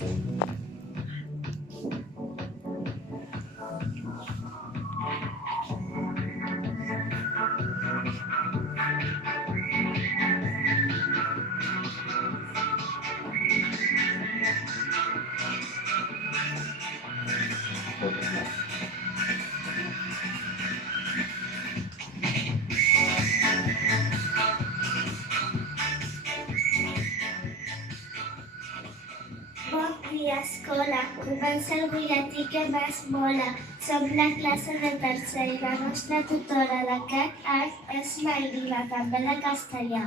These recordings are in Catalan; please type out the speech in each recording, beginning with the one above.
Bon dia, escola. Comença el butlletí que m'esmola. Som la classe de tercer i la nostra tutora d'aquest any és la Irina, també de castellà.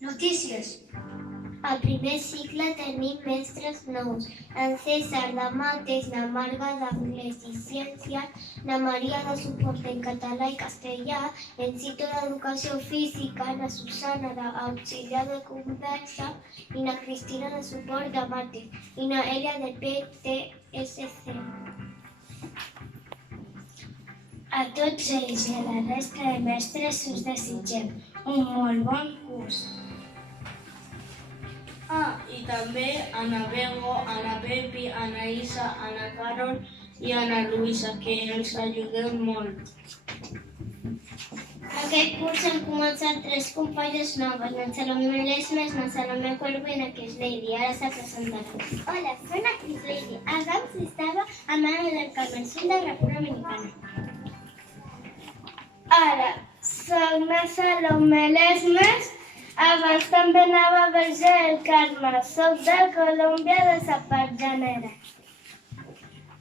Notícies. Al primer cicle tenim mestres nous. En César de Mates, na Marga d'Anglès i Ciències, na Maria de suport en català i castellà, en Cito d'Educació Física, na Susana d'Auxiliar de Conversa i na Cristina de suport de Mates i na Elia de PTSC. A tots ells i a la resta de mestres us desitgem un molt bon curs. I també a na Bego, a na Pepi, a na Isa, a na Carol i a na Luisa, que ens ajudeu molt. Aquest curs han començat 3 companyes noves, na Salomé Lesmes, na Salomé Cuervo i na Cris Lady. Ara se presentaran. Hola, soy la Cris Lady. Abans estava a Mare del Carmen, soy de República Dominicana. Ara soc na Salomé Lesmes. Abans també anava a Verge del Carme. Soc de Colòmbia, de Sa Patjanera.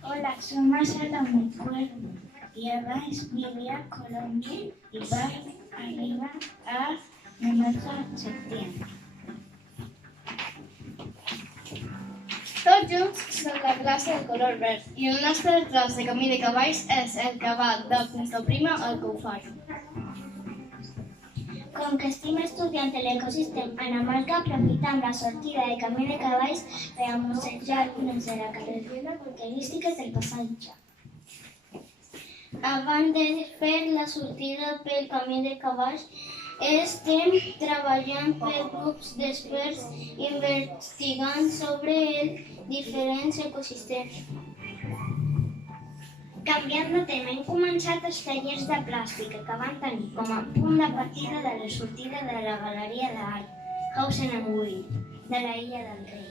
Hola, som a Salomé Cuervo i abans vivia a Colòmbia i vaig arribar a Mendoza en setembre. Tots junts som la classe de color verd i el nostre tros de camí de cavalls és el que va de Punta Prima al Cofar. Com que estem estudiant l'ecosistema, Anamarca aprofitam la sortida de camí de cavalls per a mostrar algunes de les característiques del passatge. Abans de fer la sortida pel camí de cavalls, estem treballant per grups d'experts investigant sobre els diferents ecosistemes. Canviant de tema, hem començat els tallers de plàstica que van tenir com a punt de partida de la sortida de la Galeria d'Art Hausen and Will, de la Illa del Rei.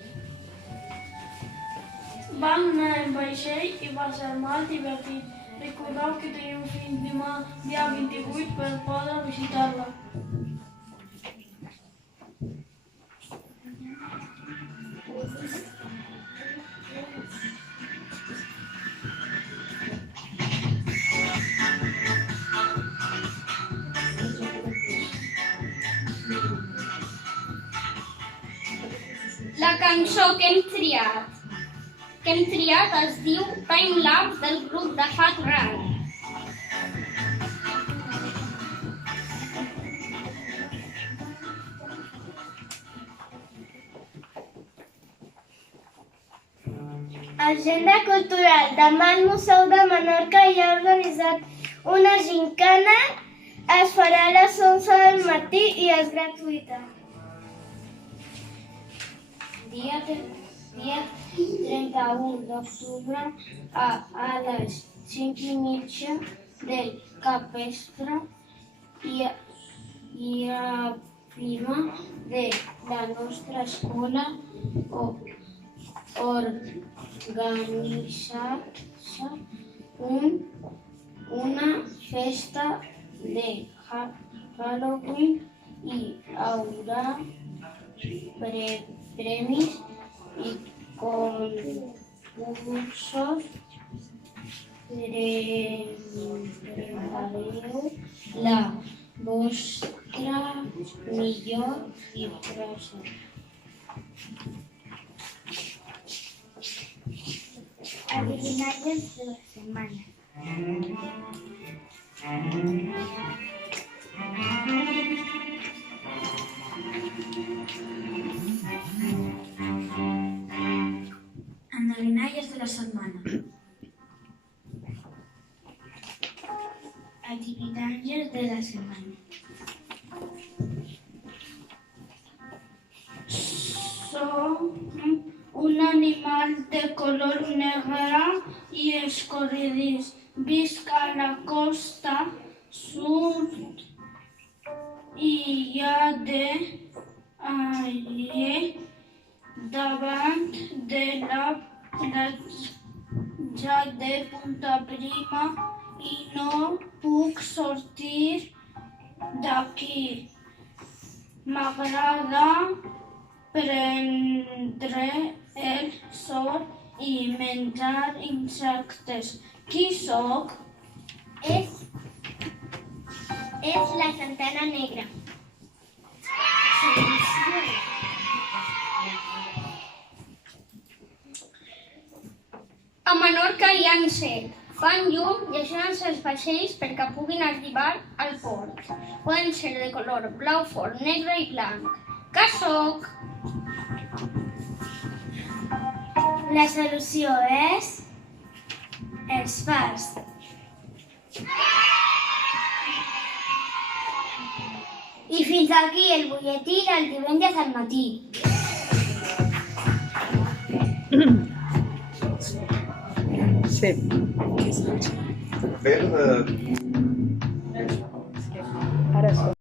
Vam anar en vaixell i va ser molt divertit. Recordeu que teniu fins demà, dia 28, per poder visitar-la. La cançó que hem triat es diu Time Lapse del grup de Fat Wreck. Agenda cultural. Demà al Museu de Menorca hi ha organitzat una gincana. Es farà a les 11 del matí i és gratuïta. Dia 31 d'octubre a les 5:30 del capvespre hi ha prima de la nostra escola organitzant una festa de Halloween i haurà premis i concursos. Prepareu la vostra millor disfressa. Adivinalles de la setmana. Endevinalles de la setmana. Adivinances de la semana. Son un animal de color negro y escorredís. Visc a la costa sur i ha de allí davant de la platja de Punta Prima i no puc sortir d'aquí. M'agrada prendre el sol i menjar insectes. Qui sóc? Es la Santana Negra. A Menorca hi ha encert. Fan llum i ajuden els vaixells perquè puguin arribar al port. Poden ser de color blau fort, negre i blanc. Què sóc? La solució és els fars. I fins aquí el butlletí del divendres al matí. Sí. Fer de... Ara sí.